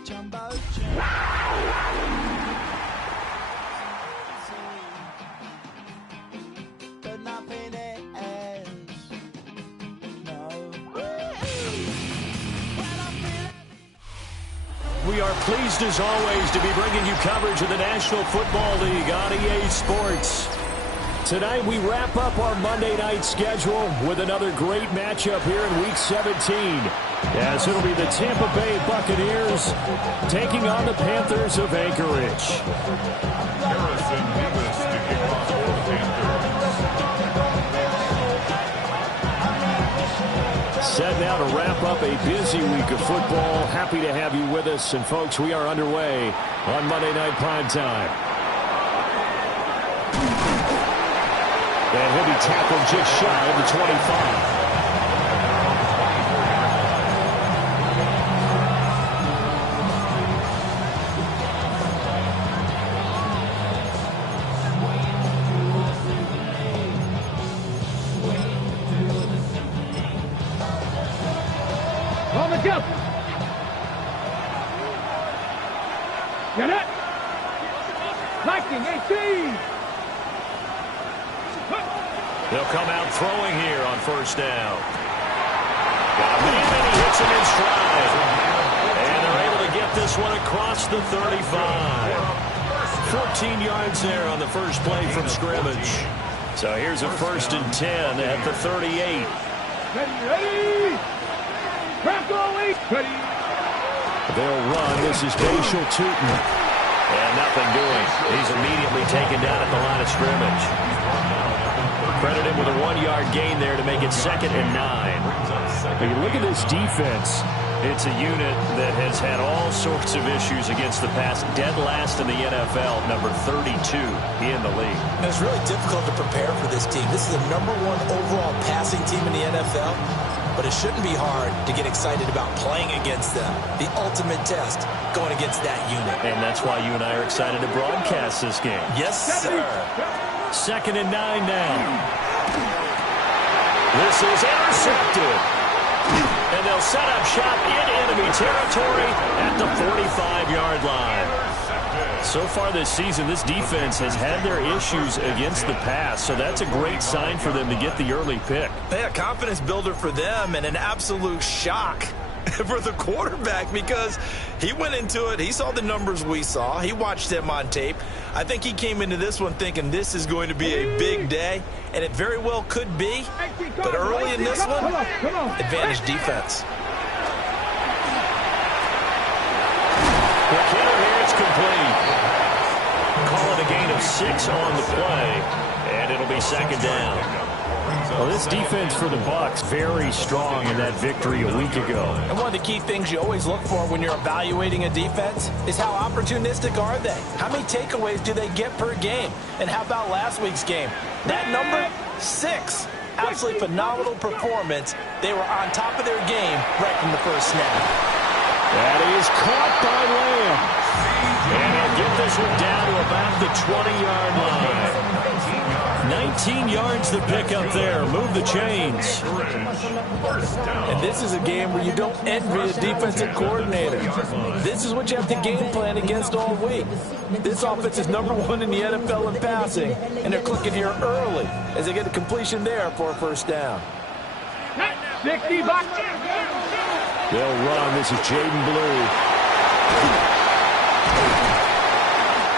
We are pleased as always to be bringing you coverage of the National Football League on EA Sports. Tonight we wrap up our Monday night schedule with another great matchup here in Week 17. As it'll be the Tampa Bay Buccaneers taking on the Panthers of Anchorage. Set now to wrap up a busy week of football. Happy to have you with us. And, folks, we are underway on Monday Night Primetime. And he'll be tackled just shy of the 25. Get it! Lightning 18! They'll come out throwing here on first down. Got a man and he hits him in stride. And they're able to get this one across the 35. 14 yards there on the first play from scrimmage. So here's a 1st and 10 at the 38. Ready! Crack going! Ready! They'll run. This is Bashal Tootin. And nothing doing. He's immediately taken down at the line of scrimmage. Credit him with a 1-yard gain there to make it 2nd and 9. When you look at this defense, it's a unit that has had all sorts of issues against the pass. Dead last in the NFL, number 32 in the league. It's really difficult to prepare for this team. This is the #1 overall passing team in the NFL. But it shouldn't be hard to get excited about playing against them. The ultimate test going against that unit. And that's why you and I are excited to broadcast this game. Yes, sir. 2nd and 9 now. This is intercepted. And they'll set up shop in enemy territory at the 45-yard line. So far this season, this defense has had their issues against the pass, so that's a great sign for them to get the early pick. Yeah, confidence builder for them and an absolute shock for the quarterback because he went into it. He saw the numbers we saw. He watched them on tape. I think he came into this one thinking this is going to be a big day, and it very well could be. But early in this one, advantage defense. It's complete. Call it a gain of 6 on the play, and it'll be 2nd down. Well, this defense for the Bucs very strong in that victory a week ago. And one of the key things you always look for when you're evaluating a defense is how opportunistic are they? How many takeaways do they get per game? And how about last week's game? That number, 6. Absolutely phenomenal performance. They were on top of their game right from the first snap. That is caught by Lamb. And he'll get this one down to about the 20-yard line. 19 yards to pick up there. Move the chains. And this is a game where you don't envy a defensive coordinator. This is what you have to game plan against all week. This offense is #1 in the NFL in passing, and they're clicking here early as they get a completion there for a first down. 60 bucks. They'll run. This is Jaden Blue.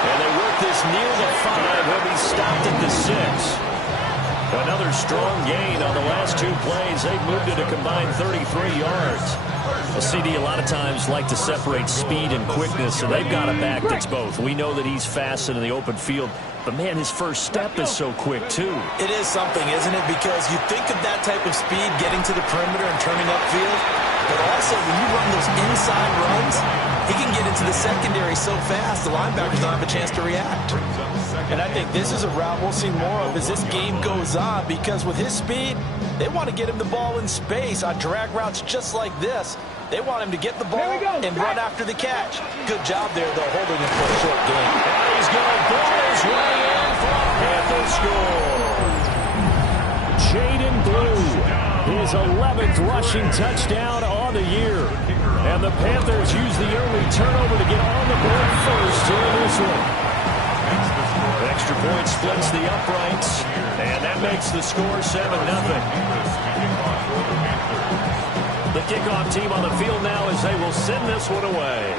And they work this near the 5. He'll be stopped at the 6. Another strong gain on the last 2 plays. They've moved it a combined 33 yards. A CD a lot of times like to separate speed and quickness, and they've got a back that's both. We know that he's fast in the open field, but, man, his first step is so quick, too. It is something, isn't it? Because you think of that type of speed getting to the perimeter and turning upfield, but also when you run those inside runs, he can get into the secondary so fast the linebackers don't have a chance to react. And I think this is a route we'll see more of as this game goes on, because with his speed, they want to get him the ball in space on drag routes just like this. They want him to get the ball and run after the catch. Good job there, though, holding him for a short game. And he's going to ball his way in for a Panther score. Jaden Blue, his 11th rushing touchdown on the year. And the Panthers use the early turnover to get on the board first here in this one. Extra point splits the uprights, and that makes the score 7-0. The kickoff team on the field now as they will send this one away.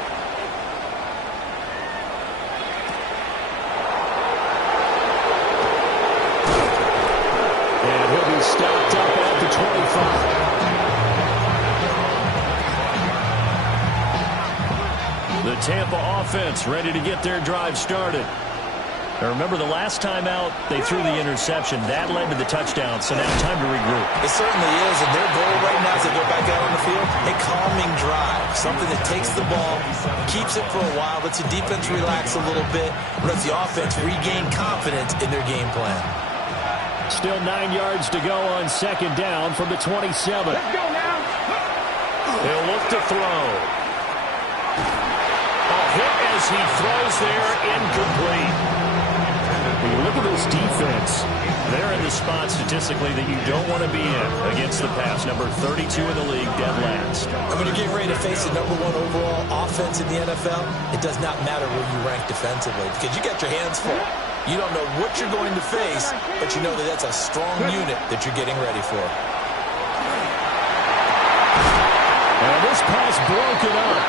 And he'll be stopped up at the 25. The Tampa offense ready to get their drive started. Now remember, the last time out, they threw the interception. That led to the touchdown, so now time to regroup. It certainly is, and their goal right now as they go back out on the field, a calming drive, something that takes the ball, keeps it for a while, lets the defense relax a little bit, lets the offense regain confidence in their game plan. Still 9 yards to go on second down from the 27. Let's go now. He'll look to throw. A hit as he throws there, incomplete. When you look at this defense, they're in the spot statistically that you don't want to be in against the pass. Number 32 in the league, dead last. And when you get ready to face the #1 overall offense in the NFL, it does not matter where you rank defensively because you got your hands full. You don't know what you're going to face, but you know that that's a strong unit that you're getting ready for. And this pass broken up.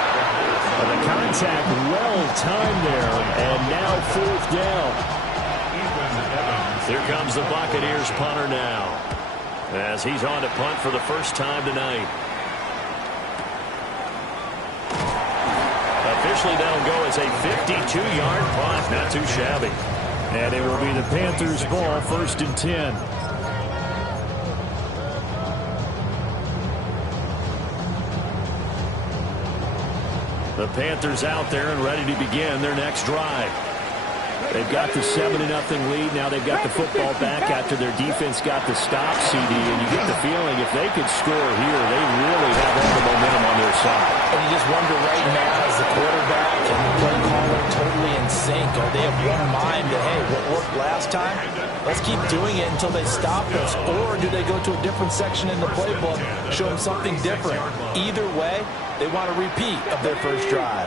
And the contact well timed there, and now 4th down. Here comes the Buccaneers punter now, as he's on to punt for the first time tonight. Officially, that'll go as a 52-yard punt. Not too shabby. And it will be the Panthers' ball, 1st and 10. The Panthers out there and ready to begin their next drive. They've got the 7-0 lead. Now they've got the football back after their defense got the stop, CD. And you get the feeling if they could score here, they really have all the momentum on their side. And you just wonder right now, is the quarterback and the play caller totally in sync? Are they of one mind that, hey, what worked last time, let's keep doing it until they stop us? Or do they go to a different section in the playbook, show them something different? Either way, they want a repeat of their first drive.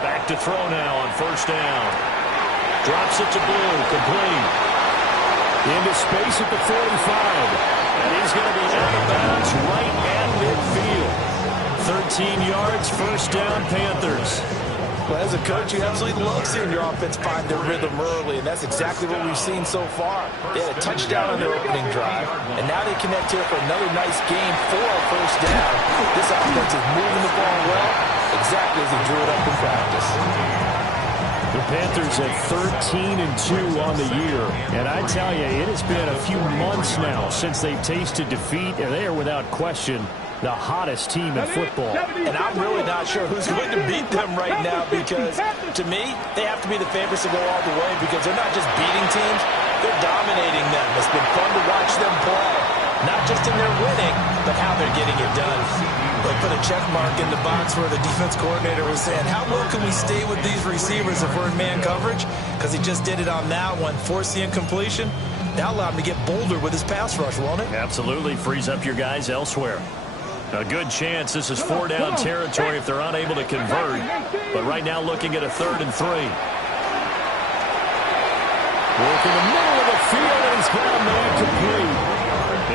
Back to throw now on 1st down. Drops it to Blue, complete. Into space at the 45. And he's going to be out of bounds right at midfield. 13 yards, 1st down, Panthers. Well, as a coach, you absolutely love seeing your offense find their rhythm early, and that's exactly what we've seen so far. They had a touchdown on their opening drive, and now they connect here for another nice game for a 1st down. This offense is moving the ball well, exactly as they drew it up in practice. The Panthers at 13-2 on the year. And I tell you, it has been a few months now since they've tasted defeat, and they are without question the hottest team in football. And I'm really not sure who's going to beat them right now because, to me, they have to be the favorites to go all the way because they're not just beating teams, they're dominating them. It's been fun to watch them play, not just in their winning, but how they're getting it done. They put a check mark in the box where the defense coordinator was saying, how well can we stay with these receivers if we're in man coverage? Because he just did it on that one, forced the incompletion. That allowed him to get bolder with his pass rush, won't it? Absolutely, frees up your guys elsewhere. A good chance this is 4-down territory if they're unable to convert. But right now looking at a 3rd and 3. Work in the middle of the field, and he's got a man complete.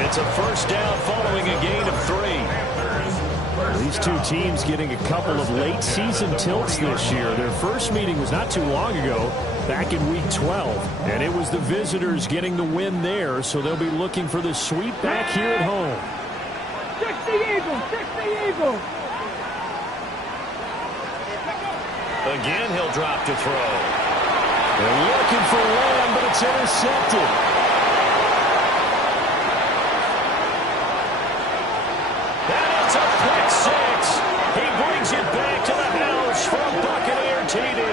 It's a 1st down following a gain of 3. These two teams getting a couple of late season tilts this year. Their first meeting was not too long ago, back in week 12. And it was the visitors getting the win there, so they'll be looking for the sweep back here at home. 60 Eagles, 60 Eagles. Again, he'll drop to throw. They're looking for Lamb, but it's intercepted. And it's a pick 6. He brings it back to the house for a Buccaneer TD.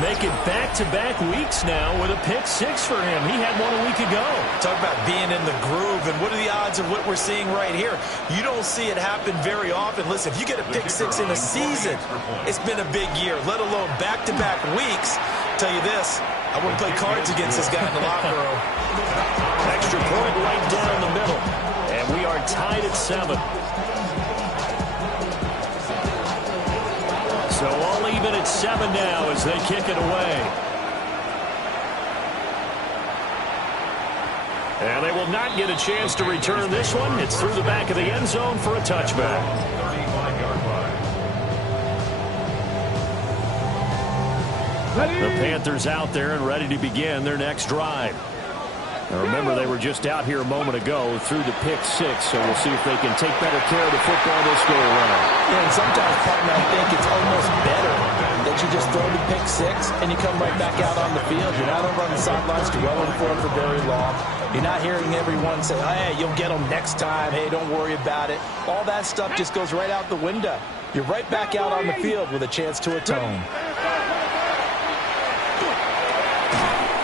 Making back-to-back weeks now with a pick 6 for him. He had one a week ago. Talk about being in the groove, and what are the odds of what we're seeing right here? You don't see it happen very often. Listen, if you get a pick 6 in a season, it's been a big year, let alone back-to-back weeks. Tell you this, I wouldn't play cards against this guy in the locker room. Extra point right down the middle. And we are 7. So all even at 7 now as they kick it away. And they will not get a chance to return this one. It's through the back of the end zone for a touchback. The Panthers out there and ready to begin their next drive. Now remember, they were just out here a moment ago through the pick 6, so we'll see if they can take better care of the football this go around. Yeah, and sometimes, partner, I think it's almost better that you just throw the pick 6 and you come right back out on the field. You're not over on the sidelines dwelling for it for very long. You're not hearing everyone say, hey, you'll get them next time. Hey, don't worry about it. All that stuff just goes right out the window. You're right back out on the field with a chance to atone.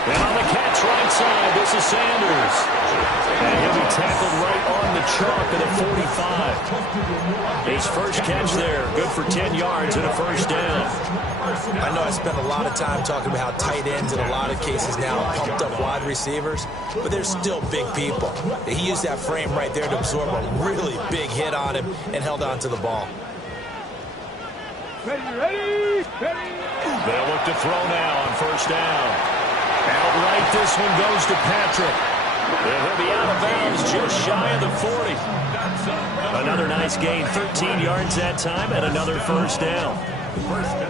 And on the catch right side, this is Sanders. And he'll be tackled right on the chalk at a 45. His first catch there, good for 10 yards and a first down. I know I spent a lot of time talking about how tight ends in a lot of cases now pumped up wide receivers, but they're still big people. He used that frame right there to absorb a really big hit on him and held on to the ball. Ready. They'll look to throw now on first down. Outright, this one goes to Patrick. And he'll be out of bounds just shy of the 40. Another nice gain, 13 yards that time, and another first down.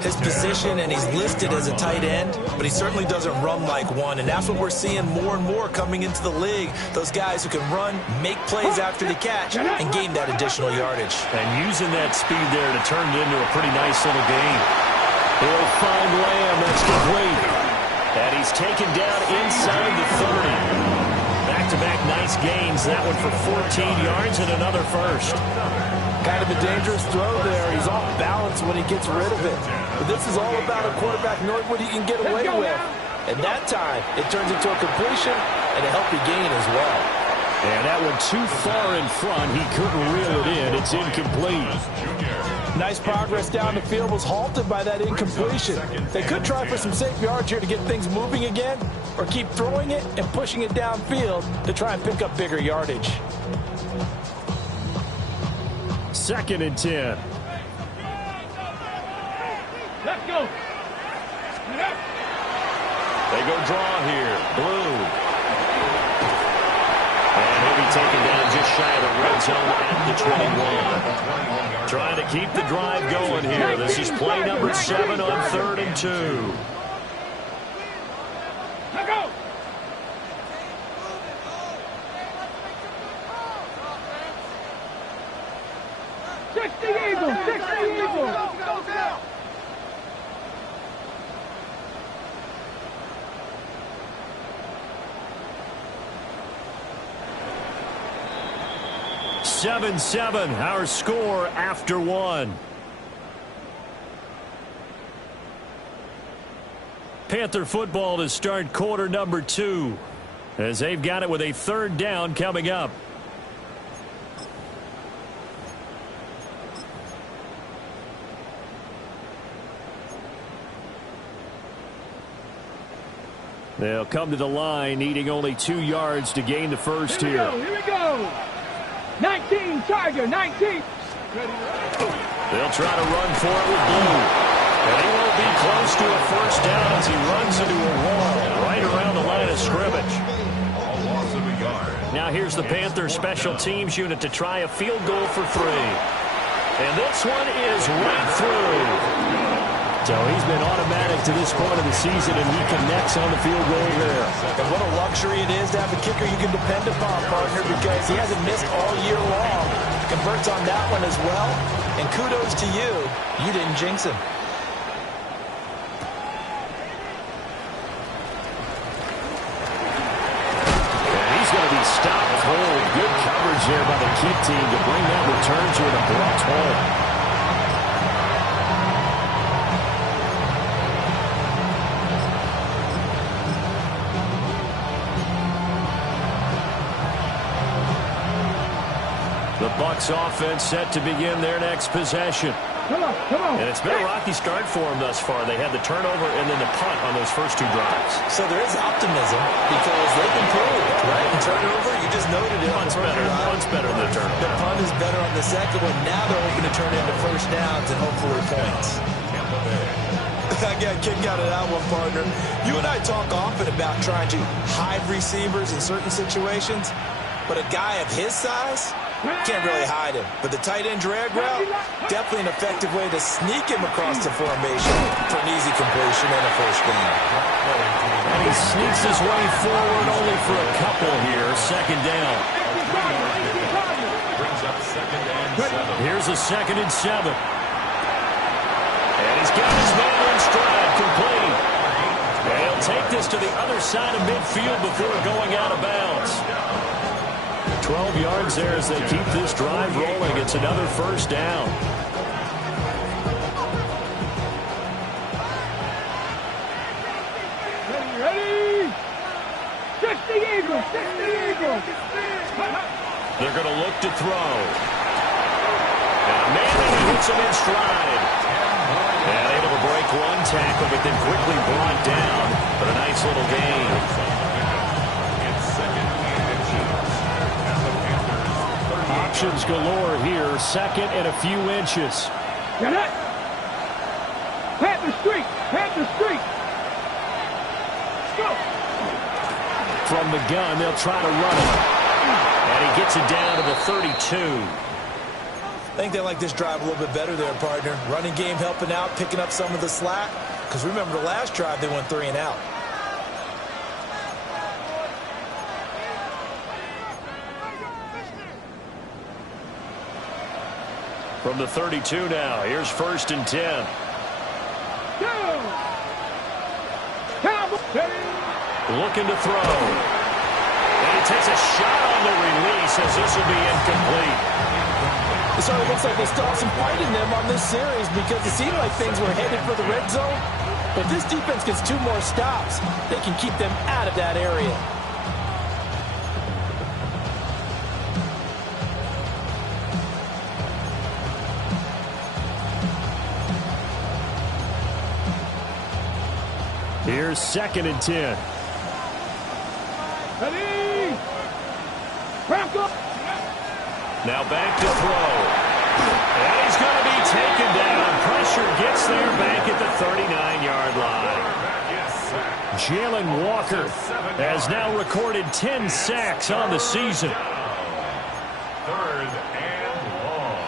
His position, and he's listed as a tight end, but he certainly doesn't run like one, and that's what we're seeing more and more coming into the league. Those guys who can run, make plays after the catch, and gain that additional yardage. And using that speed there to turn it into a pretty nice little gain. He'll find Lamb, that's complete. And he's taken down inside the 30. Back-to-back nice gains. That one for 14 yards and another first. Kind of a dangerous throw there. He's off balance when he gets rid of it. But this is all about a quarterback knowing what he can get away with. And that time, it turns into a completion and a healthy gain as well. And that one too far in front. He couldn't reel it in. It's incomplete. Nice progress down the field was halted by that incompletion. They could try for some safe yards here to get things moving again, or keep throwing it and pushing it downfield to try and pick up bigger yardage. 2nd and 10. Let's go. They go draw here. Blue. And he'll be taken down just shy of the red zone at the 21. Trying to keep the drive going here. This is play number 7 on 3rd and 2. Let's go. Six the Eagles. Go. 7-7, our score after 1. Panther football to start quarter number 2 as they've got it with a 3rd down coming up. They'll come to the line needing only 2 yards to gain the first here. Here we go. 19, Tiger, 19. They'll try to run for it with Blue. And he will be close to a first down as he runs into a wall right around the line of scrimmage. Now here's the Panthers special teams unit to try a field goal for 3. And this one is right through. So he's been automatic to this point of the season, and he connects on the field goal there. And what a luxury it is to have a kicker you can depend upon, partner, because he hasn't missed all year long. Converts on that one as well. And kudos to you. You didn't jinx him. And he's going to be stopped cold. Good coverage there by the kick team to bring that return to an abrupt halt. The Bucs offense set to begin their next possession. Come on. And it's been a rocky start for them thus far. They had the turnover and then the punt on those first two drives. So there is optimism because they've improved, right? And turnover, you just noted it. Punt's better than the turnover. The punt is better on the second one. Now they're hoping to turn into first downs and hopefully points. I got a kick out of that one, partner. You and I talk often about trying to hide receivers in certain situations, but a guy of his size can't really hide him. But the tight end drag route, definitely an effective way to sneak him across the formation for an easy completion and a first down. And he sneaks his way forward only for a couple here. Second down. Here's a 2nd and 7. And he's got his man in stride, complete. And he'll take this to the other side of midfield before going out of bounds. 12 yards there as they keep this drive rolling. It's another first down. Ready? 60 Eagles. They're going to look to throw. And Manning hits him in stride. And able to break one tackle, but then quickly brought down. But a nice little gain. Options galore here. 2nd and a few inches. Get it? Panther streak. Go. From the gun, they'll try to run it. And he gets it down to the 32. I think they like this drive a little bit better there, partner. Running game helping out, picking up some of the slack. Because remember the last drive, they went 3 and out. From the 32 now, here's 1st and 10. Looking to throw. And he takes a shot on the release as this will be incomplete. It sort of looks like they still have some fight in them on this series because it seemed like things were headed for the red zone. But this defense gets 2 more stops. They can keep them out of that area. Here's 2nd and 10. Ready? Crack up. Now back to throw. And he's going to be taken down. Pressure gets there back at the 39-yard line. Jalen Walker has now recorded 10 sacks on the season. 3rd and long.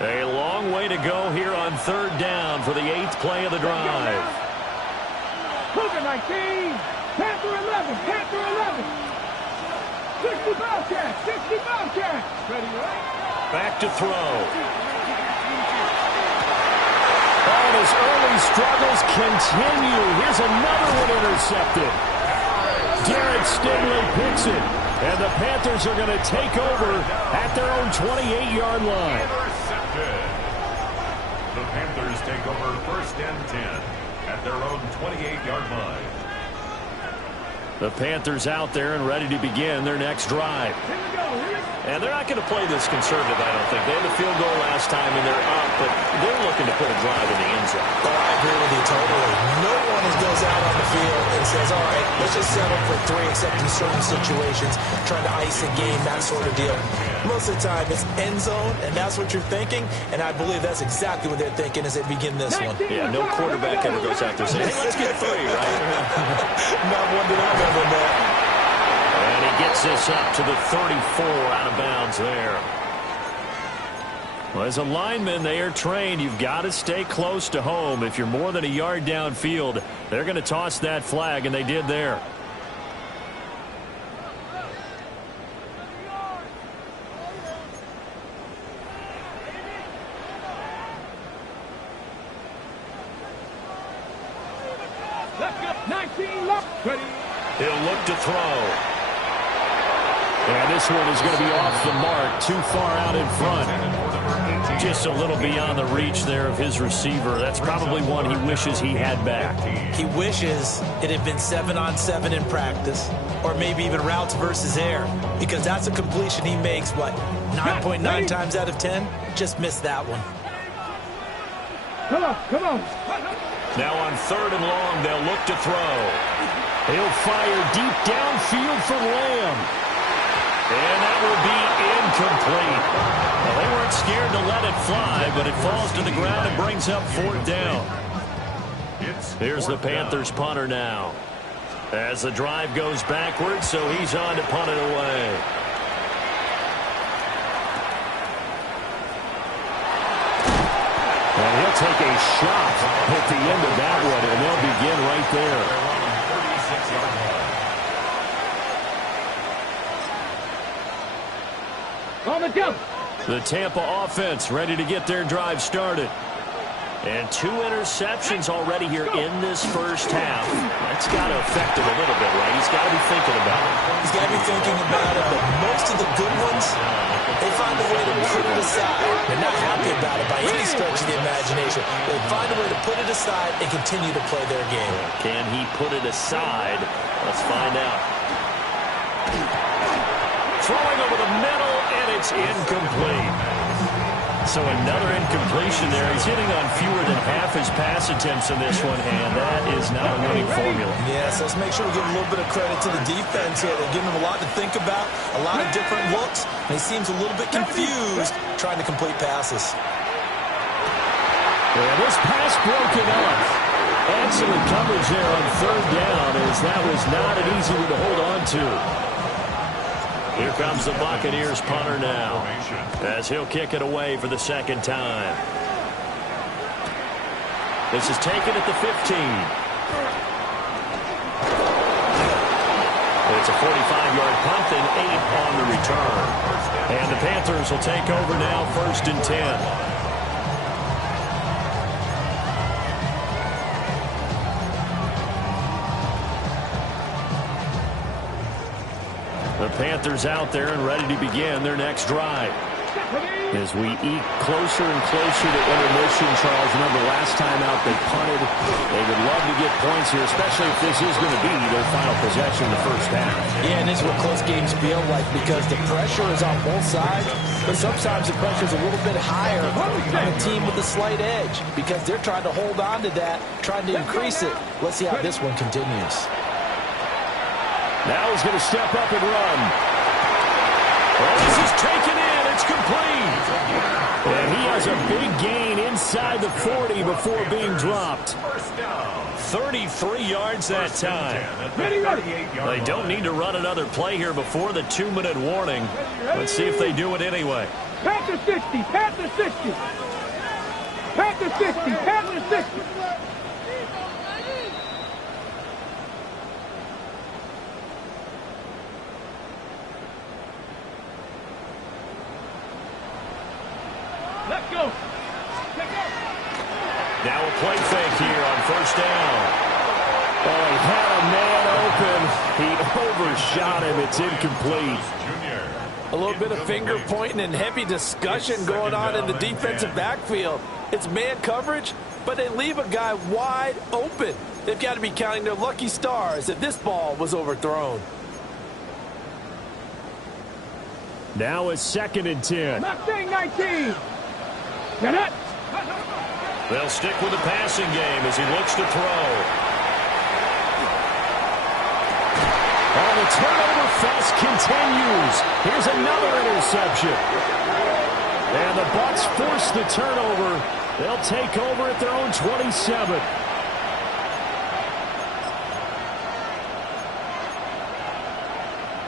A long way to go here on 3rd down for the 8th play of the drive. Cougar 19. Panther 11. 60 Bobcats. Ready, right? Back to throw. And his early struggles continue. Here's another one intercepted. Derek Stingley picks it. And the Panthers are going to take over at their own 28-yard line. Intercepted. The Panthers take over 1st and 10 at their own 28-yard line. The Panthers out there and ready to begin their next drive. And they're not going to play this conservative, I don't think. They had the field goal last time, and they're up, but they're looking to put a drive in the end zone. Oh, I agree with you totally. No one goes out on the field and says, all right, let's just settle for 3 except in certain situations, trying to ice a game, that sort of deal. Most of the time, it's end zone, and that's what you're thinking, and I believe that's exactly what they're thinking as they begin this one. Yeah, no quarterback ever goes out there saying, hey, let's get 3, right? Not one that I remember, man. And he gets this up to the 34 out of bounds there. Well, as a lineman, they are trained. You've got to stay close to home. If you're more than a yard downfield, they're going to toss that flag, and they did there. Let's go. 19 left. Ready. He'll look to throw. And this one is going to be off the mark, too far out in front. Just a little beyond the reach there of his receiver. That's probably one he wishes he had back. He wishes it had been 7-on-7 in practice, or maybe even routes versus air, because that's a completion he makes, what, 9.9 times out of 10? Just missed that one. Come on, come on. Now on 3rd and long, they'll look to throw. He'll fire deep downfield for Lamb. And that will be incomplete. Well, they weren't scared to let it fly, but it falls to the ground and brings up 4th down. Here's the Panthers punter now. As the drive goes backwards, so he's on to punt it away. And he'll take a shot at the end of that one, and they'll begin right there. On the jump. The Tampa offense ready to get their drive started. And 2 interceptions already here in this first half. That's got to affect him a little bit, right? He's got to be thinking about it. He's got to be thinking about it, but most of the good ones, they find a way to put it aside. They're not happy about it by any stretch of the imagination. They find a way to put it aside and continue to play their game. Can he put it aside? Let's find out. Throwing over the middle, and it's incomplete. So another incompletion there. He's hitting on fewer than half his pass attempts in this one, and that is not a winning formula. Yes, let's make sure we give a little bit of credit to the defense here. They're giving him a lot to think about, a lot of different looks, and he seems a little bit confused trying to complete passes. And this pass broken up. Excellent coverage there on 3rd down, as that was not an easy one to hold on to. Here comes the Buccaneers punter now, as he'll kick it away for the 2nd time. This is taken at the 15. It's a 45-yard punt and 8 on the return. And the Panthers will take over now, 1st and 10. The Panthers out there and ready to begin their next drive. As we eke closer and closer to intermission, Charles, remember last time out they punted. They would love to get points here, especially if this is going to be their final possession in the first half. Yeah, and this is what close games feel like, because the pressure is on both sides, but sometimes the pressure is a little bit higher on a team with a slight edge, because they're trying to hold on to that, trying to increase it. Let's see how this one continues. Now he's going to step up and run. Well, this is taken in. It's complete. And he has a big gain inside the 40 before being dropped. 33 yards that time. They don't need to run another play here before the 2-minute warning. Let's see if they do it anyway. Panther 60, Panther 60. Panther 60, Panther 60. Let's go. Now a play fake here on 1st down. Oh, he had a man open. He overshot him. It's incomplete. A little bit of finger pointing and heavy discussion going on in the defensive backfield. It's man coverage, but they leave a guy wide open. They've got to be counting their lucky stars if this ball was overthrown. Now it's 2nd and 10. Mustang 19. Get it. They'll stick with the passing game as he looks to throw. Oh, the turnover fest continues. Here's another interception. And the Bucs force the turnover. They'll take over at their own 27.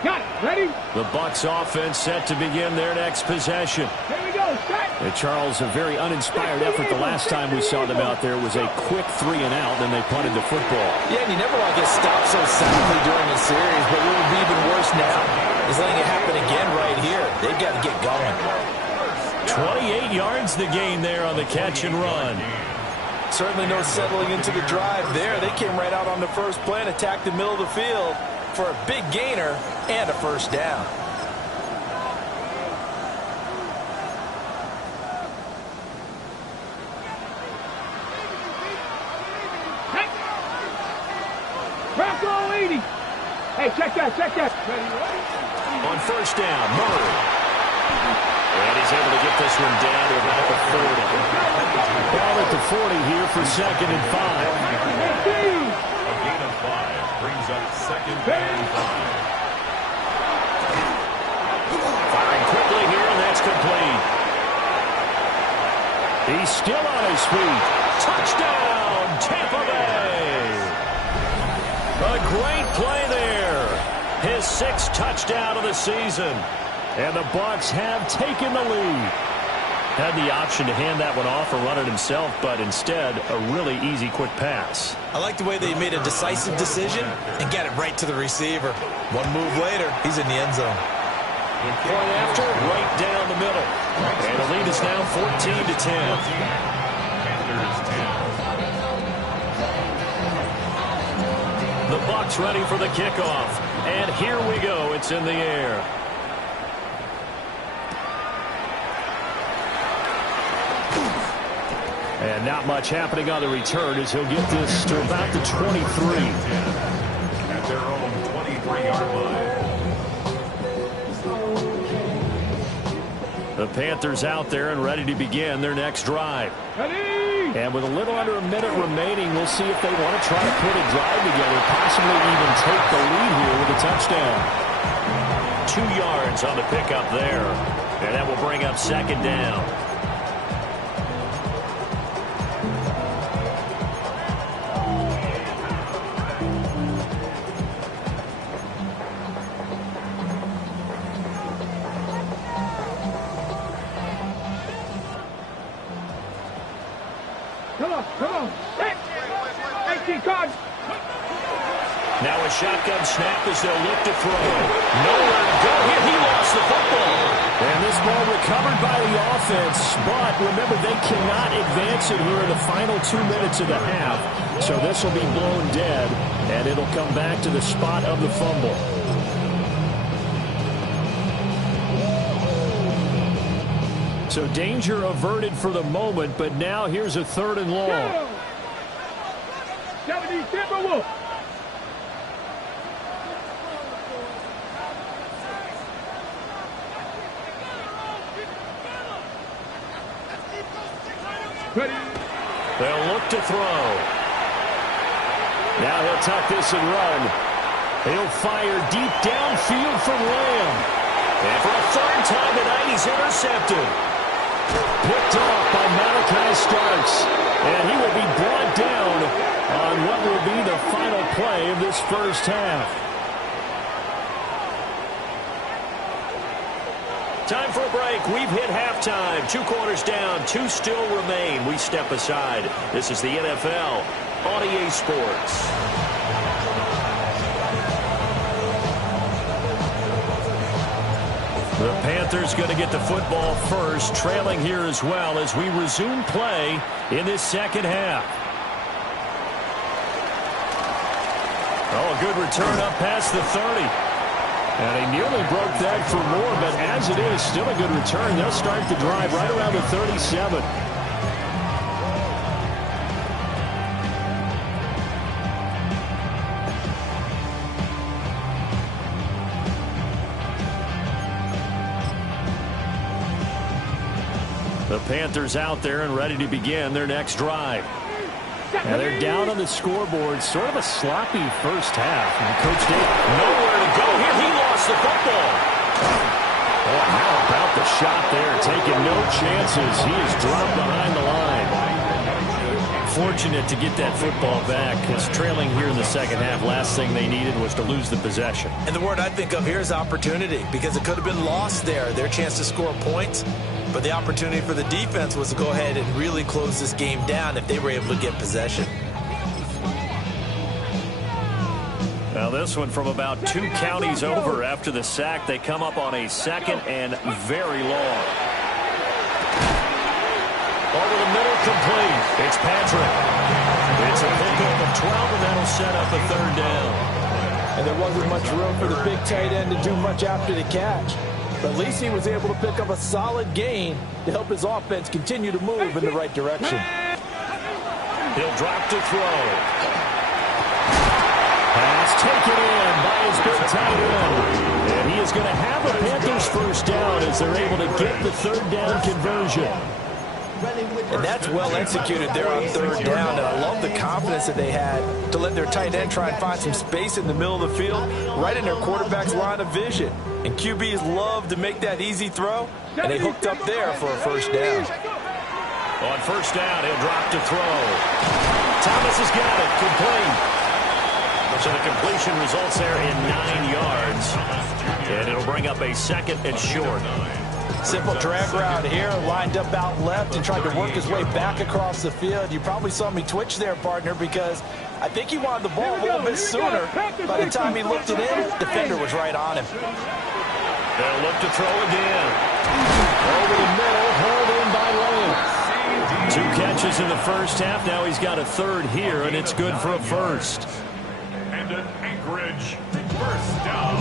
Got it. Ready? The Bucs offense set to begin their next possession. Here we go. Set. And Charles, a very uninspired effort the last time we saw them out there was a quick 3-and-out, then they punted the football. Yeah, and you never want to get stopped so soundly during the series, but what would be even worse now is letting it happen again right here. They've got to get going. 28 yards the gain there on the catch and run. Certainly no settling into the drive there. They came right out on the first play and attacked the middle of the field for a big gainer and a 1st down. check that. On first down, Murray. And he's able to get this one down to about the 40. Ball at the 40 here for 2nd and 5. A gain of 5 brings up 2nd and 5. Firing quickly here, and that's complete. He's still on his feet. Touchdown, Tampa Bay. A great play there. His 6th touchdown of the season. And the Bucs have taken the lead. Had the option to hand that one off or run it himself, but instead, a really easy, quick pass. I like the way they made a decisive decision and got it right to the receiver. One move later, he's in the end zone. Point after, right down the middle. And the lead is now 14-10. Panthers 10. The Bucs ready for the kickoff. And here we go. It's in the air. And not much happening on the return as he'll get this to about the 23. At their own 23-yard line. The Panthers out there and ready to begin their next drive. Ready. And with a little under a minute remaining, we'll see if they want to try to put a drive together, possibly even take the lead here with a touchdown. 2 yards on the pickup there. And that will bring up 2nd down. Come on. 18 cards. Now a shotgun snap as they'll look to throw. Nowhere to go here. He lost the football. And this ball recovered by the offense. But remember, they cannot advance it here in the final 2 minutes of the half. So this will be blown dead. And it'll come back to the spot of the fumble. So danger averted for the moment, but now here's a 3rd and long. 70 Timberwolves. Ready. They'll look to throw. Now he'll tuck this and run. He'll fire deep downfield from Lamb. And for a 3rd time tonight, he's intercepted. Picked off by Malachi Starks. And he will be brought down on what will be the final play of this first half. Time for a break. We've hit halftime. 2 quarters down. 2 still remain. We step aside. This is the NFL on EA Sports. The Panthers going to get the football first, trailing here as well as we resume play in this second half. Oh, a good return up past the 30. And he nearly broke that for more, but as it is, still a good return. They'll start the drive right around the 37. The Panthers out there and ready to begin their next drive. And they're down on the scoreboard. Sort of a sloppy first half. And Coach Dave, nowhere to go here. He lost the football. Oh, how about the shot there? Taking no chances. He is dropped behind the line. Fortunate to get that football back, because trailing here in the second half, last thing they needed was to lose the possession. And the word I think of here is opportunity, because it could have been lost there. Their chance to score points. But the opportunity for the defense was to go ahead and really close this game down if they were able to get possession. Now this one from about 2 counties over after the sack. They come up on a 2nd and very long. Over the middle, complete. It's Patrick. It's a pickup of 12, and that'll set up a 3rd down. And there wasn't much room for the big tight end to do much after the catch. But at least he was able to pick up a solid gain to help his offense continue to move in the right direction. He'll drop to throw. Pass taken in by his big tight end. And he is going to have a Panthers first down as they're able to get the third down conversion. And that's well executed there on third down. And I love the confidence that they had to let their tight end try and find some space in the middle of the field, right in their quarterback's line of vision. And QBs love to make that easy throw, and they hooked up there for a first down. On first down, he'll drop to throw. Thomas has got it, complete. So the completion results there in 9 yards. And it'll bring up a second and short. Simple drag route here, lined up out left and tried to work his way back across the field. You probably saw me twitch there, partner, because I think he wanted the ball a little bit sooner. By the time he looked it in, the defender was right on him. They'll look to throw again. Over the middle, hauled in by Lance. 2 catches in the first half. Now he's got a third here, and it's good for a first. And an Anchorage first down.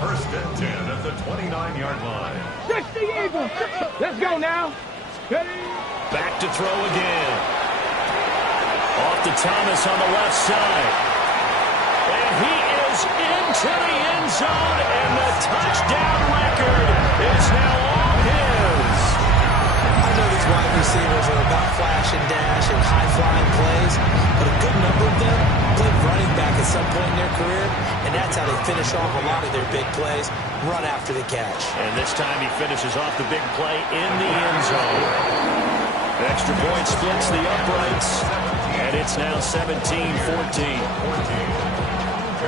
First and 10 at the 29-yard line. 60 Eagles. Let's go now. Ready? Back to throw again. Off to Thomas on the left side. And he is into the end zone, and the touchdown record is now all his. I know these wide receivers are about flash and dash and high-flying plays, but a good number of them played running back at some point in their career, and that's how they finish off a lot of their big plays, run after the catch. And this time he finishes off the big play in the end zone. Extra point splits the uprights, and it's now 17-14.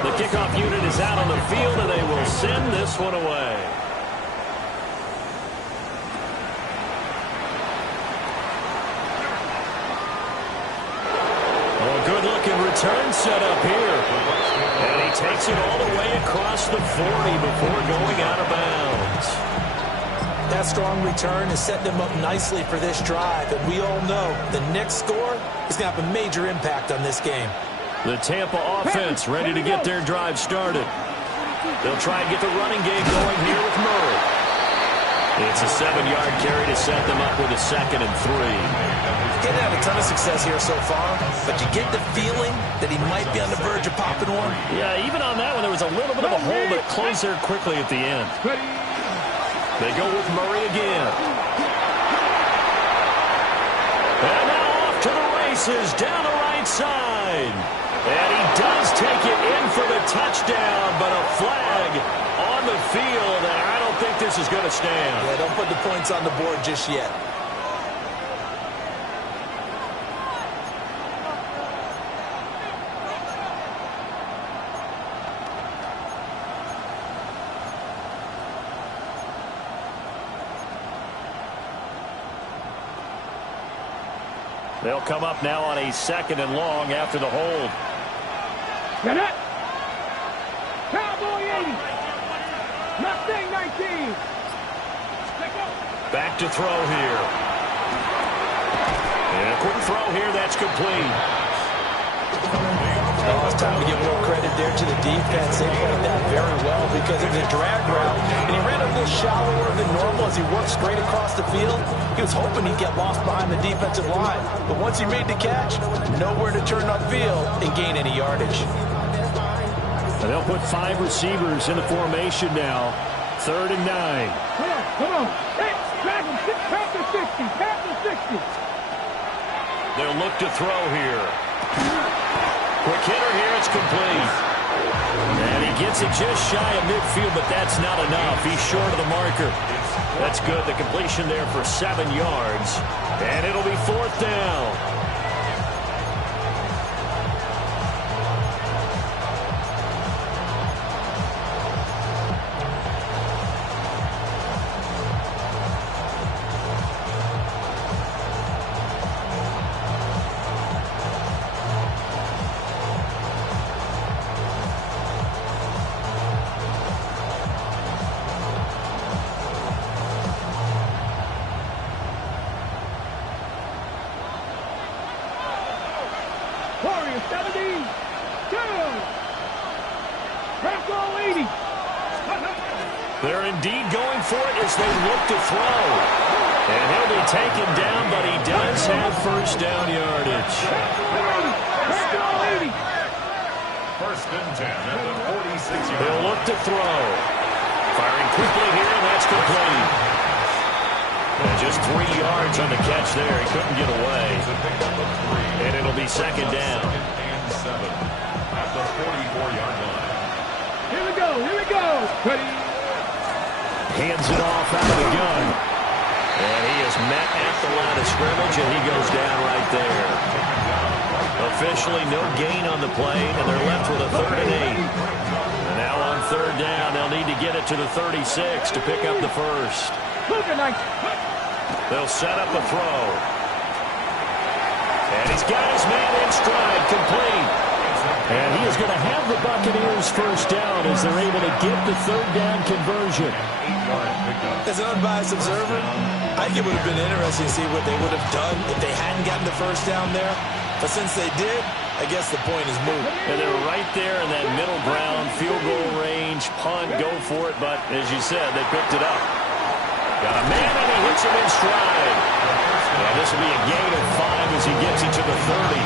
The kickoff unit is out on the field, and they will send this one away. Good-looking return set up here. And he takes it all the way across the 40 before going out of bounds. That strong return has set them up nicely for this drive, and we all know the next score is going to have a major impact on this game. The Tampa offense ready to get their drive started. They'll try and get the running game going here with Murray. It's a 7-yard carry to set them up with a 2nd and 3. He didn't have a ton of success here so far, but you get the feeling that he might be on the verge of popping one. Yeah, even on that one, there was a little bit of a hole that closed there quickly at the end. They go with Murray again. And now off to the races down the right side. And he does take it in for the touchdown, but a flag on the field, and I don't think this is going to stand. Yeah, don't put the points on the board just yet. They'll come up now on a 2nd and long after the hold. Get it. Cowboy 80. Mustang 19. Back to throw here. And a quick throw here. That's complete. Now it's time to give more credit there to the defense. They played that very well because it was a drag route, and he ran a little shallower than normal as he worked straight across the field. He was hoping he'd get lost behind the defensive line, but once he made the catch, nowhere to turn upfield and gain any yardage. And they'll put 5 receivers in the formation now. 3rd and 9. Come on. Hey, drag him. Panther 60. Panther 60. They'll look to throw here. Quick hitter here, it's complete. And he gets it just shy of midfield, but that's not enough. He's short of the marker. That's good. The completion there for 7 yards. And it'll be 4th down. Warrior 70. Franco 80. They're indeed going for it as they look to throw. And he'll be taken down, but he does have first down yardage. First and 10 at the 46-yard They'll look to throw. Firing quickly here, and that's complete. And just 3 yards on the catch there. He couldn't get away. And it'll be second down. Second and 7 at the 44-yard line. Here we go. Here we go. Ready. Hands it off out of the gun. And he is met at the line of scrimmage, and he goes down right there. Officially no gain on the play, and they're left with a 3rd and 8. And now on 3rd down, they'll need to get it to the 36 to pick up the first. They'll set up a throw. And he's got his man in stride, complete. And he is going to have the Buccaneers first down as they're able to get the 3rd down conversion. As an unbiased observer, I think it would have been interesting to see what they would have done if they hadn't gotten the first down there. But since they did, I guess the point is moot. And they're right there in that middle ground, field goal range, punt, go for it. But as you said, they picked it up. Got a man, and he hits him in stride. And this will be a gain of 5 as he gets it to the 30.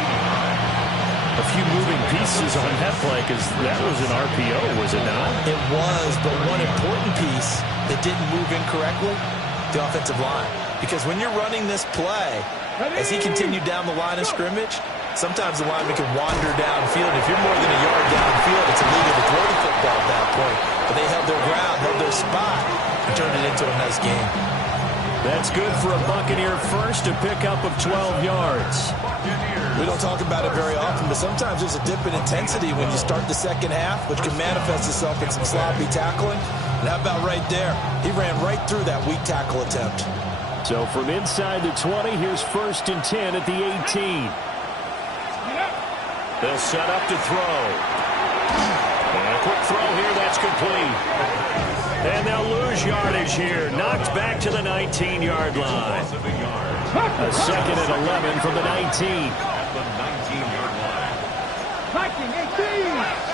A few moving pieces on that play because that was an RPO, was it not? It was, but one important piece that didn't move incorrectly, the offensive line. Because when you're running this play, as he continued down the line of scrimmage, sometimes the lineman can wander downfield. If you're more than a yard downfield, it's illegal to throw the football at that point. But they held their ground, held their spot, and turned it into a nice game. That's good for a Buccaneer first, a pickup of 12 yards. We don't talk about it very often, but sometimes there's a dip in intensity when you start the second half, which can manifest itself in some sloppy tackling. And how about right there? He ran right through that weak tackle attempt. So from inside the 20, here's 1st and 10 at the 18. They'll set up to throw. And a quick throw here, that's complete. And they'll lose yardage here. Knocked back to the 19-yard line. A 2nd and 11 from the 19. The 19-yard line. 19, 18.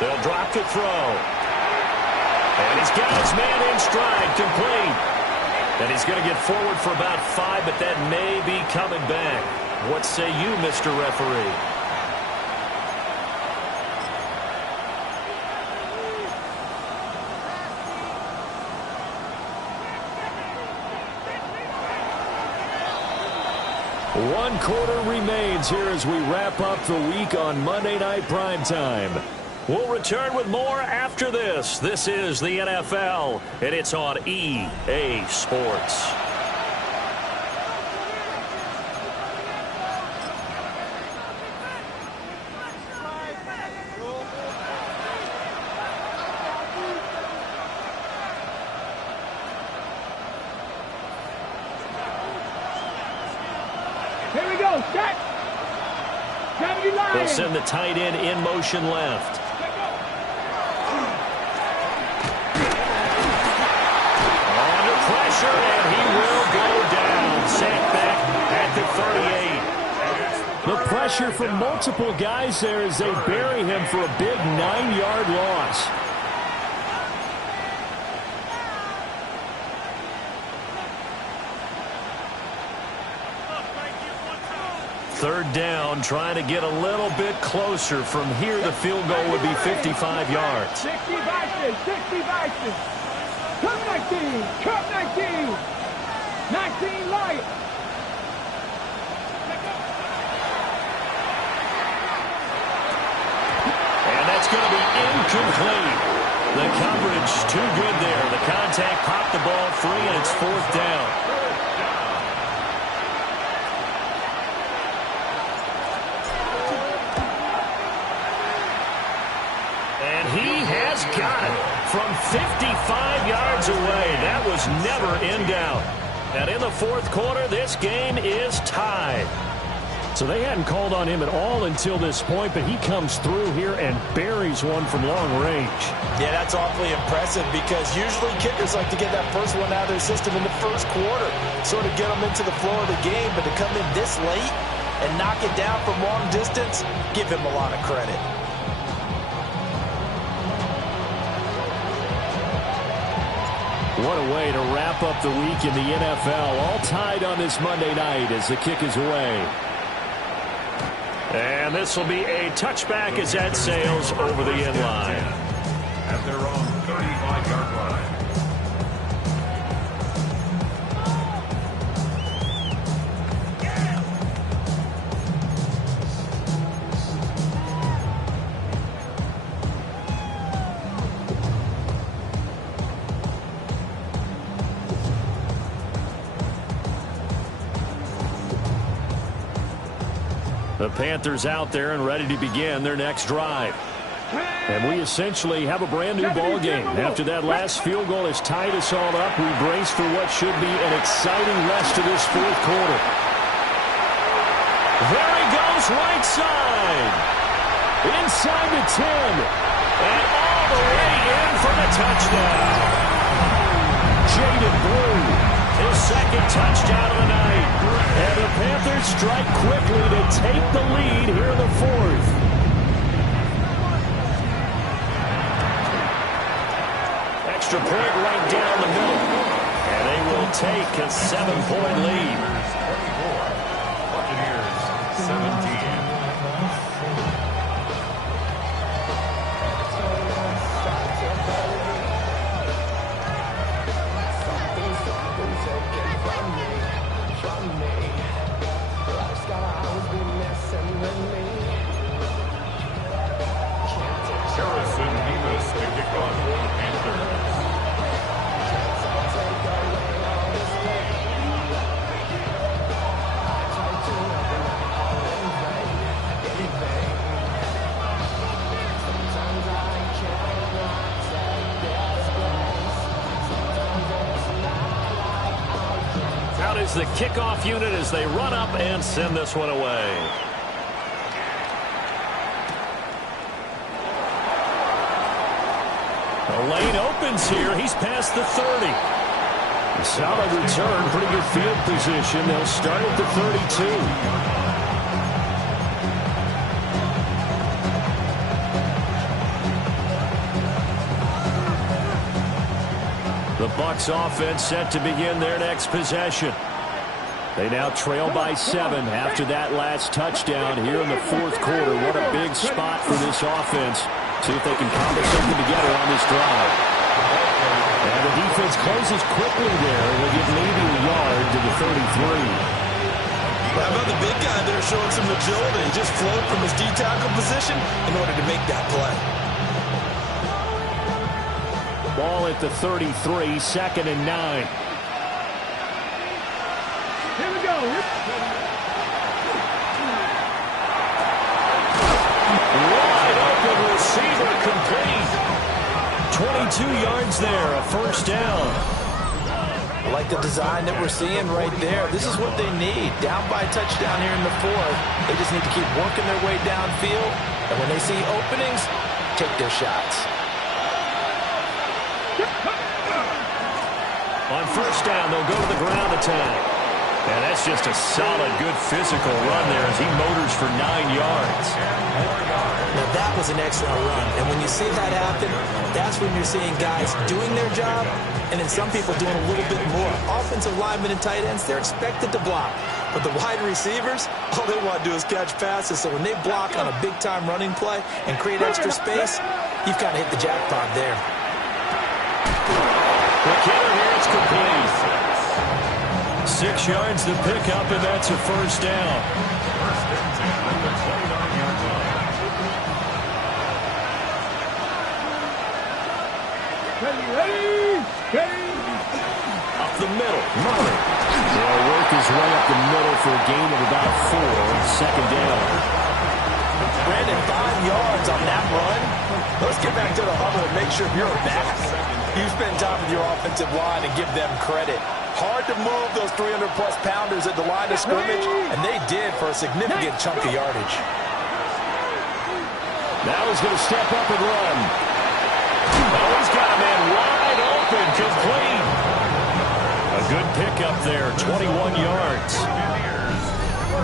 They'll drop to throw. And he's got his man in stride, complete. And he's going to get forward for about 5, but that may be coming back. What say you, Mr. Referee? One quarter remains here as we wrap up the week on Monday Night Primetime. We'll return with more after this. This is the NFL, and it's on EA Sports. Here we go. Set. They'll send the tight end in motion left. Under pressure, and he will go down. Sacked back at the 38. The pressure from multiple guys there as they bury him for a big 9-yard loss. Third down, trying to get a little bit closer. From here, the field goal would be 55 yards. 60 vices, 60 vices. Cup 19, Cup 19. 19 light. And that's going to be incomplete. The coverage too good there. The contact popped the ball free, and it's 4th down. He has got it from 55 yards away. That was never in doubt. And in the 4th quarter, this game is tied. So they hadn't called on him at all until this point, but he comes through here and buries one from long range. Yeah, that's awfully impressive because usually kickers like to get that first one out of their system in the 1st quarter, sort of get them into the flow of the game, but to come in this late and knock it down from long distance, give him a lot of credit. What a way to wrap up the week in the NFL. All tied on this Monday night as the kick is away. And this will be a touchback as that sails over the end line. At their own 35-yard line. The Panthers out there and ready to begin their next drive. And we essentially have a brand new ball game. After that last field goal has tied us all up, we brace for what should be an exciting rest of this fourth quarter. There he goes, right side. Inside the 10. And all the way in for the touchdown. Jaden Blue, his second touchdown of the night. And the Panthers strike quickly to take the lead here in the fourth. Extra point right down the middle. And they will take a 7-point lead. 24, Buccaneers 17. Is the kickoff unit as they run up and send this one away. The lane opens here. He's past the 30. A solid return, pretty good field position. They'll start at the 32. The Bucs offense set to begin their next possession. They now trail by 7 after that last touchdown here in the fourth quarter. What a big spot for this offense. See if they can cobble something together on this drive. And the defense closes quickly there. They'll get maybe a yard to the 33. How about the big guy there showing some agility? Just float from his D-tackle position in order to make that play. Ball at the 33, 2nd and 9. Here we go. Wide open receiver complete. 22 yards there, a first down. I like the design that we're seeing right there. This is what they need. Down by a touchdown here in the fourth. They just need to keep working their way downfield. And when they see openings, take their shots. On first down, they'll go to the ground attack. And that's just a solid, good physical run there as he motors for 9 yards. Now, that was an excellent run. And when you see that happen, that's when you're seeing guys doing their job and then some people doing a little bit more. Offensive linemen and tight ends, they're expected to block. But the wide receivers, all they want to do is catch passes. So when they block on a big-time running play and create extra space, you've kind of hit the jackpot there. The killer here is complete. 6 yards to pick up, and that's a first down. First and 10 at the 29-yard line. Ready. Up the middle, Murray. They'll work his way up the middle for a gain of about 4, 2nd down. Brandon, 5 yards on that run. Let's get back to the huddle and make sure you're back. You spend time with your offensive line and give them credit. Hard to move those 300-plus pounders at the line of scrimmage, and they did for a significant chunk of yardage. Now he's going to step up and run. Oh, he's got a man wide open, complete. A good pickup there, 21 yards.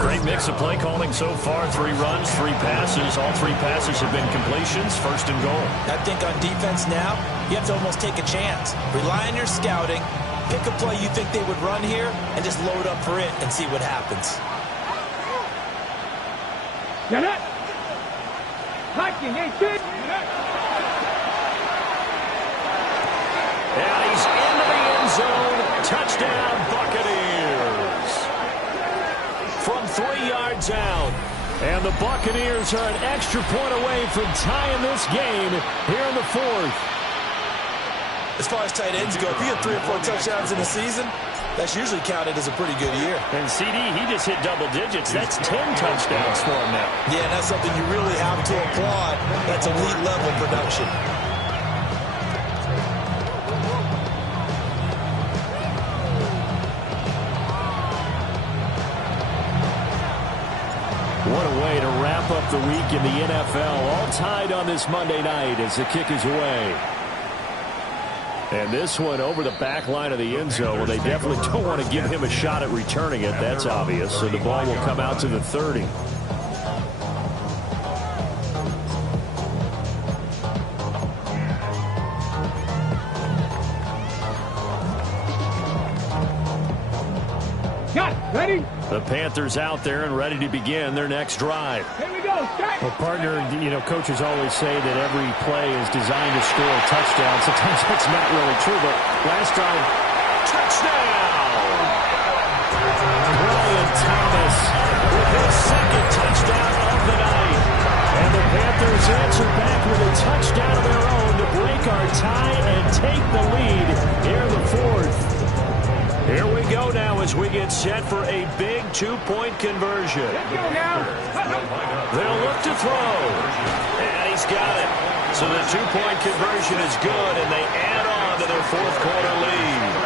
Great mix of play calling so far. 3 runs, 3 passes. All 3 passes have been completions. First and goal. I think on defense now, you have to almost take a chance. Rely on your scouting. Pick a play you think they would run here and just load up for it and see what happens. Get it. Hiking, ain't it? And he's into the end zone. Touchdown, Buccaneers. From 3 yards out. And the Buccaneers are an extra point away from tying this game here in the 4th. As far as tight ends go, if you get 3 or 4 touchdowns in a season, that's usually counted as a pretty good year. And CD, he just hit double digits. That's 10 touchdowns for him now. Yeah, and that's something you really have to applaud. That's elite level production. What a way to wrap up the week in the NFL. All tied on this Monday night as the kick is away. And this one over the back line of the end zone. Well, they definitely don't want to give him a shot at returning it. That's obvious. So the ball will come out to the 30. Got it. Ready? The Panthers out there and ready to begin their next drive. Here we go. Start. Well, partner, coaches always say that every play is designed to score a touchdown. Sometimes that's not really true, but last drive, touchdown! Brian Thomas with his 2nd touchdown of the night. And the Panthers answer back with a touchdown of their own to break our tie and take the lead here in the 4th. Here we go now as we get set for a big 2-point conversion. Let's go now. They'll look to throw. And he's got it. So the 2-point conversion is good, and they add on to their 4th quarter lead.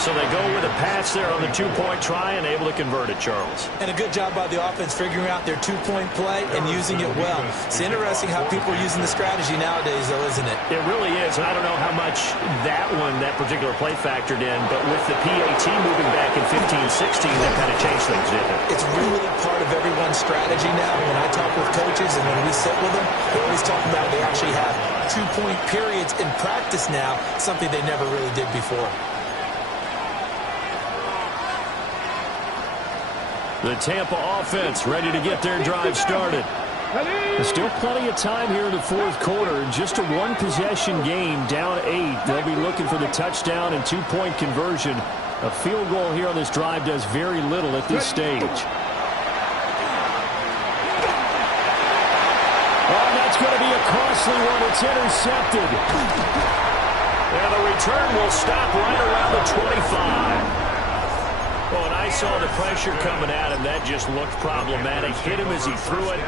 So they go with a pass there on the 2-point try and able to convert it, Charles. And a good job by the offense figuring out their 2-point play and using it well. It's interesting how people are using the strategy nowadays, though, isn't it? It really is. And I don't know how much that particular play factored in, but with the PAT moving back in 15-16, that kind of changed things, didn't it? It's really part of everyone's strategy now. When I talk with coaches and when we sit with them, they always talk about they actually have 2-point periods in practice now, something they never really did before. The Tampa offense ready to get their drive started. There's still plenty of time here in the 4th quarter. Just a 1-possession game, down 8. They'll be looking for the touchdown and 2-point conversion. A field goal here on this drive does very little at this stage. Oh, that's going to be a costly one. It's intercepted. And the return will stop right around the 25. Well, and I saw the pressure coming at him. That just looked problematic. Hit him as he threw it,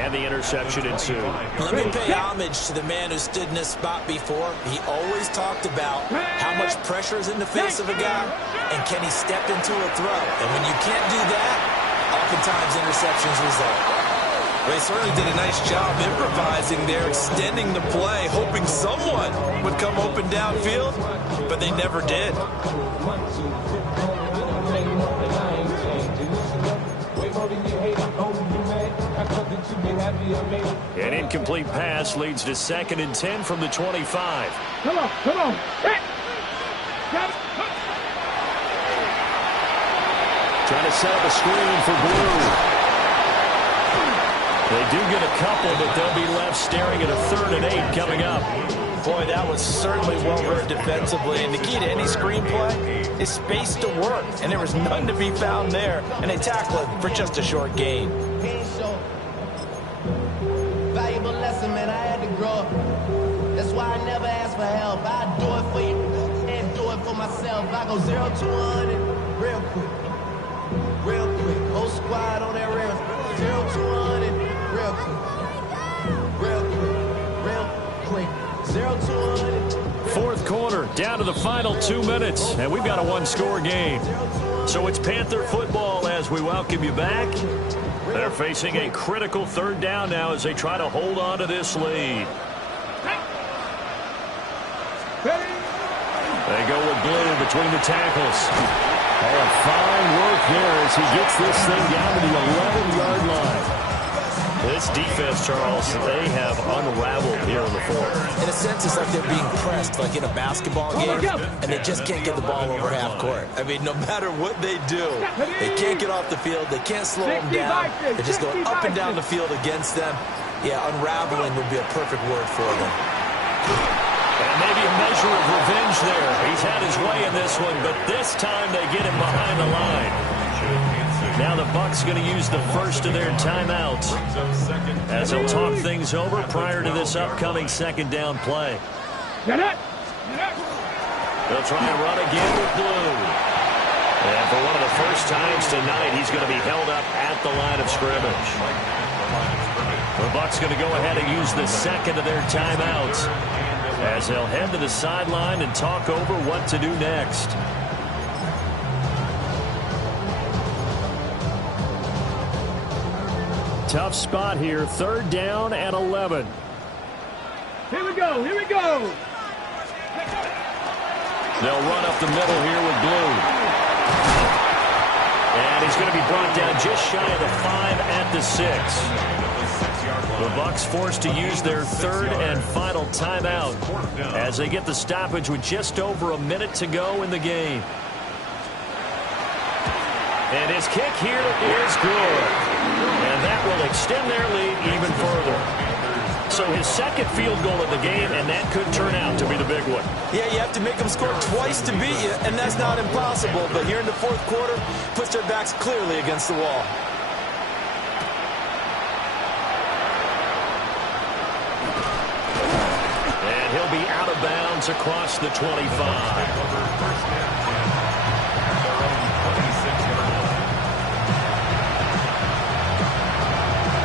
and the interception ensued. Let me pay homage to the man who stood in this spot before. He always talked about how much pressure is in the face of a guy, and can he step into a throw. And when you can't do that, oftentimes interceptions result. They certainly did a nice job improvising there, extending the play, hoping someone would come open downfield, but they never did. An incomplete pass leads to 2nd and 10 from the 25. Come on. Hit. Got it. Trying to set up a screen for Blue. They do get a couple, but they'll be left staring at a 3rd and 8 coming up. Boy, that was certainly well read defensively. And the key to any screenplay is space to work. And there was none to be found there. And they tackle it for just a short gain. Valuable lesson, man. I had to grow up. That's why I never ask for help. I do it for you and do it for myself. I go 0 to 100 real quick. Real quick. Whole squad on that rail. 0 to 100 real quick. Real quick. 0 to 100. 4th quarter, down to the final 2 minutes, and we've got a 1-score game. So it's Panther football as we welcome you back. They're facing a critical 3rd down now as they try to hold on to this lead. They go with Blue between the tackles. Oh, fine work there as he gets this thing down to the 11-yard line. This defense, Charles, they have unraveled here in the fourth. In a sense, it's like they're being pressed, like in a basketball game, and they just can't get the ball over half court. I mean, no matter what they do, they can't get off the field. They can't slow them down. They're just going up and down the field against them. Yeah, unraveling would be a perfect word for them. And maybe a measure of revenge there. He's had his way in this one, but this time they get him behind the line. Now the Bucs going to use the first of their timeouts as they'll talk things over prior to this upcoming second down play. They'll try and run again with Blue. And for one of the first times tonight, he's going to be held up at the line of scrimmage. The Bucs going to go ahead and use the second of their timeouts as they'll head to the sideline and talk over what to do next. Tough spot here. Third down and 11. Here we go. Here we go. They'll run up the middle here with Blue. And he's going to be brought down just shy of the 5 at the 6. The Bucs forced to use their third and final timeout as they get the stoppage with just over a minute to go in the game. And his kick here is good. And that will extend their lead even further. So his second field goal of the game, and that could turn out to be the big one. Yeah, you have to make them score twice to beat you, and that's not impossible. But here in the fourth quarter, puts their backs clearly against the wall. And he'll be out of bounds across the 25.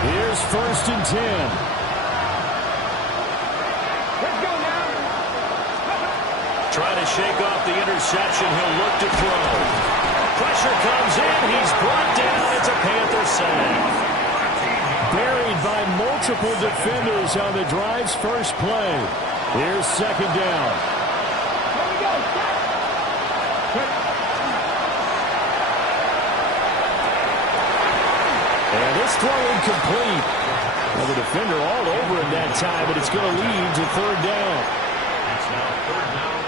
Here's first and 10. Let's go now. Trying to shake off the interception. He'll look to throw. Pressure comes in. He's brought down. It's a Panther sack. Buried by multiple defenders on the drive's first play. Here's second down. Here we go. And this throw incomplete. Well, the defender all over him that time, but it's going to lead to third down.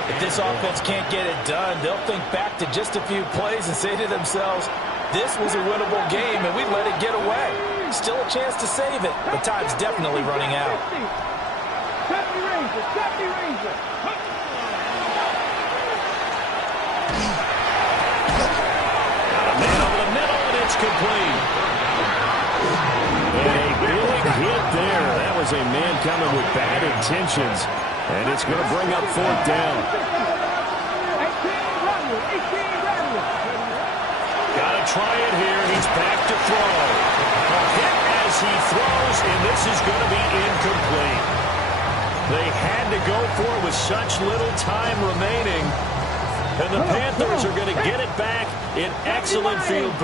If this offense can't get it done, they'll think back to just a few plays and say to themselves, this was a winnable game, and we let it get away. Still a chance to save it, but time's definitely running out. Safety Ranger. Safety Ranger. Got a man over the middle, and it's complete. And a big hit there. That was a man coming with bad intentions. And it's going to bring up fourth down. Got to try it here. He's back to throw. A hit as he throws, and this is going to be incomplete. They had to go for it with such little time remaining. And the Panthers are going to get it back in excellent field position.